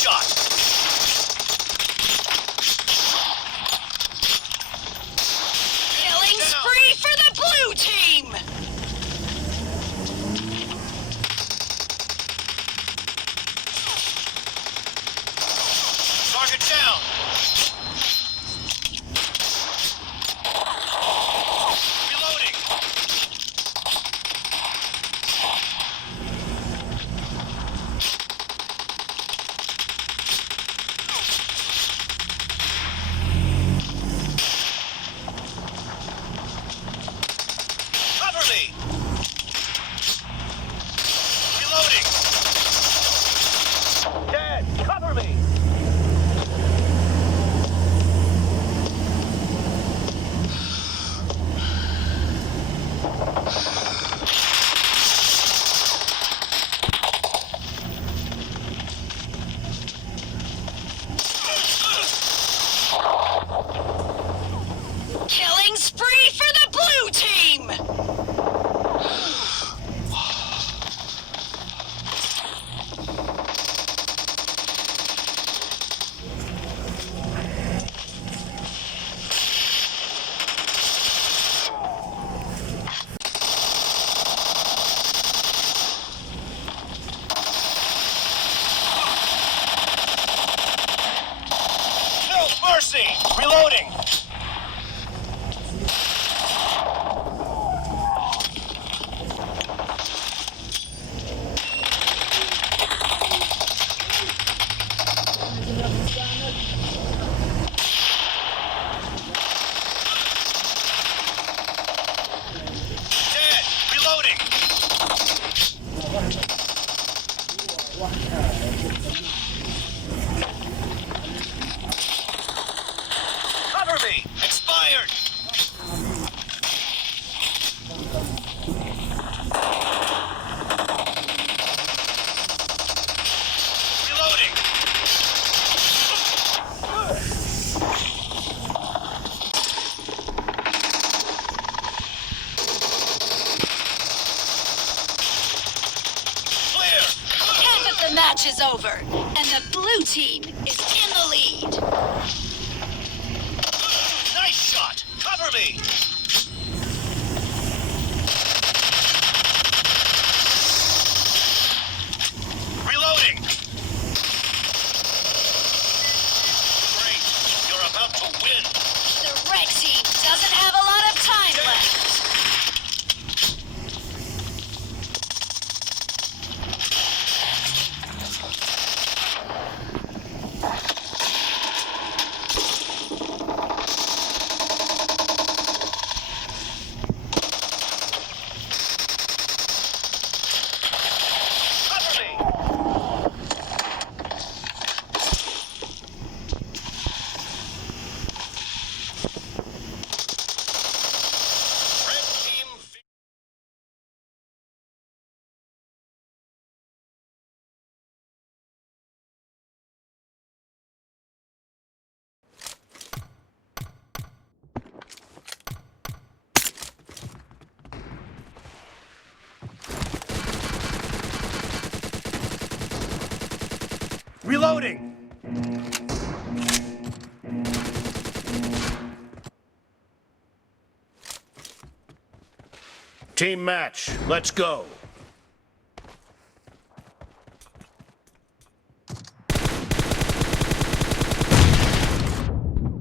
shot! Killing spree for the blue team! Target down! Reloading! Cover me! Reloading! Dead! Cover me! Killing spree for the blue team! No mercy! Reloading! Dead! Reloading! Cover me! Expired! Reloading! Clear! Half of the match is over, and the blue team is in the lead. Nice shot! Cover me! Reloading! Great! You're about to win! The red team doesn't have a lot of time left. Cover me! Red team... Reloading! Team match, let's go.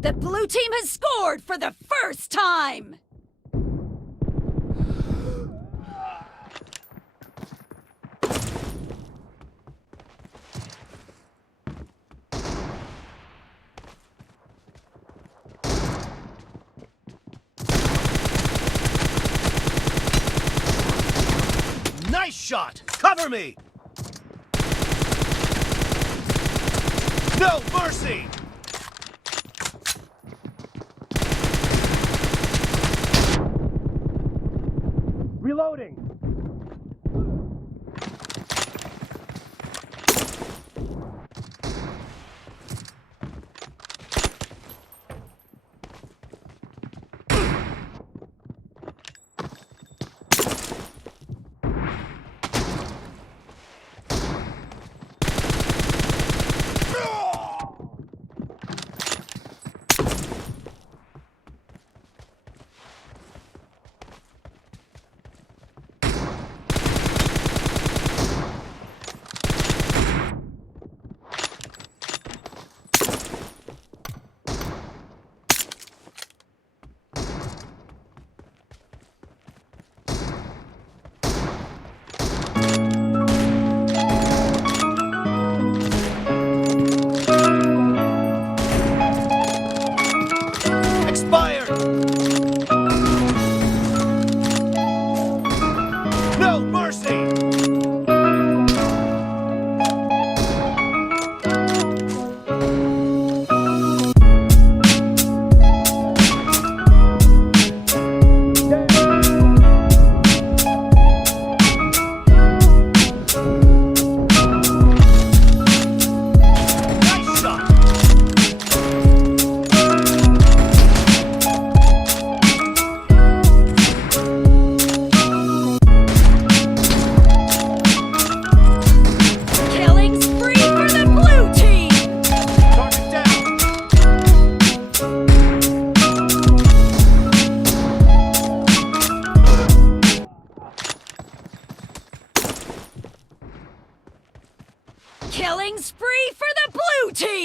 The blue team has scored for the first time! Nice shot! Cover me! No mercy! Reloading!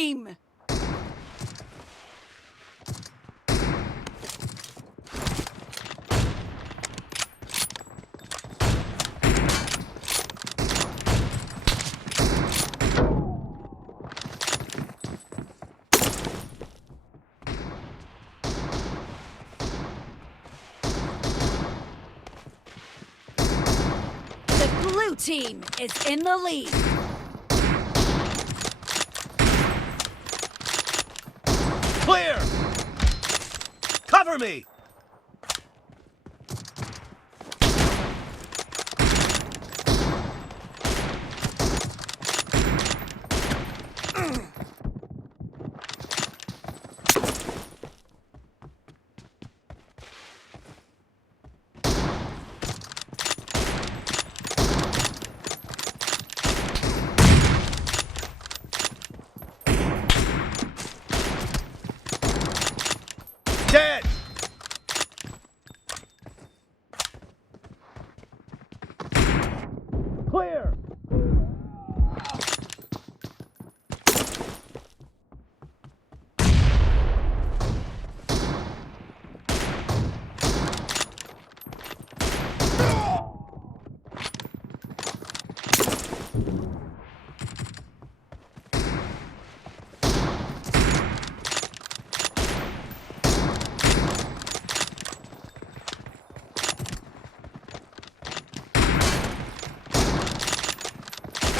team! The blue team is in the lead. Clear! Cover me! Dead! Clear!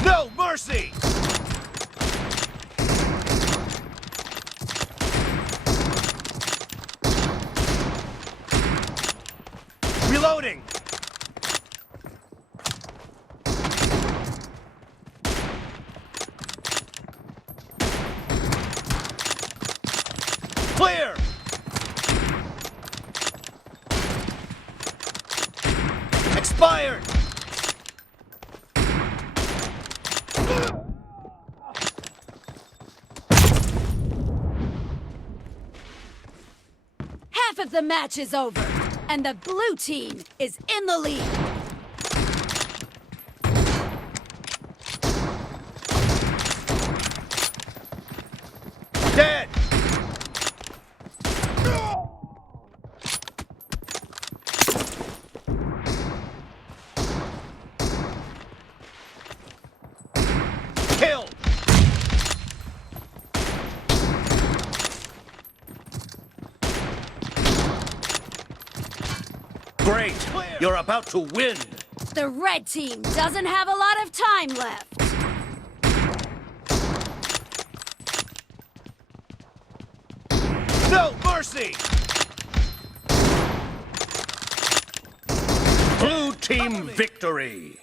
No mercy! Reloading! Clear! Expired! Half of the match is over, and the blue team is in the lead. Dead! Kill! Great! You're about to win! The red team doesn't have a lot of time left. No mercy! Blue team victory!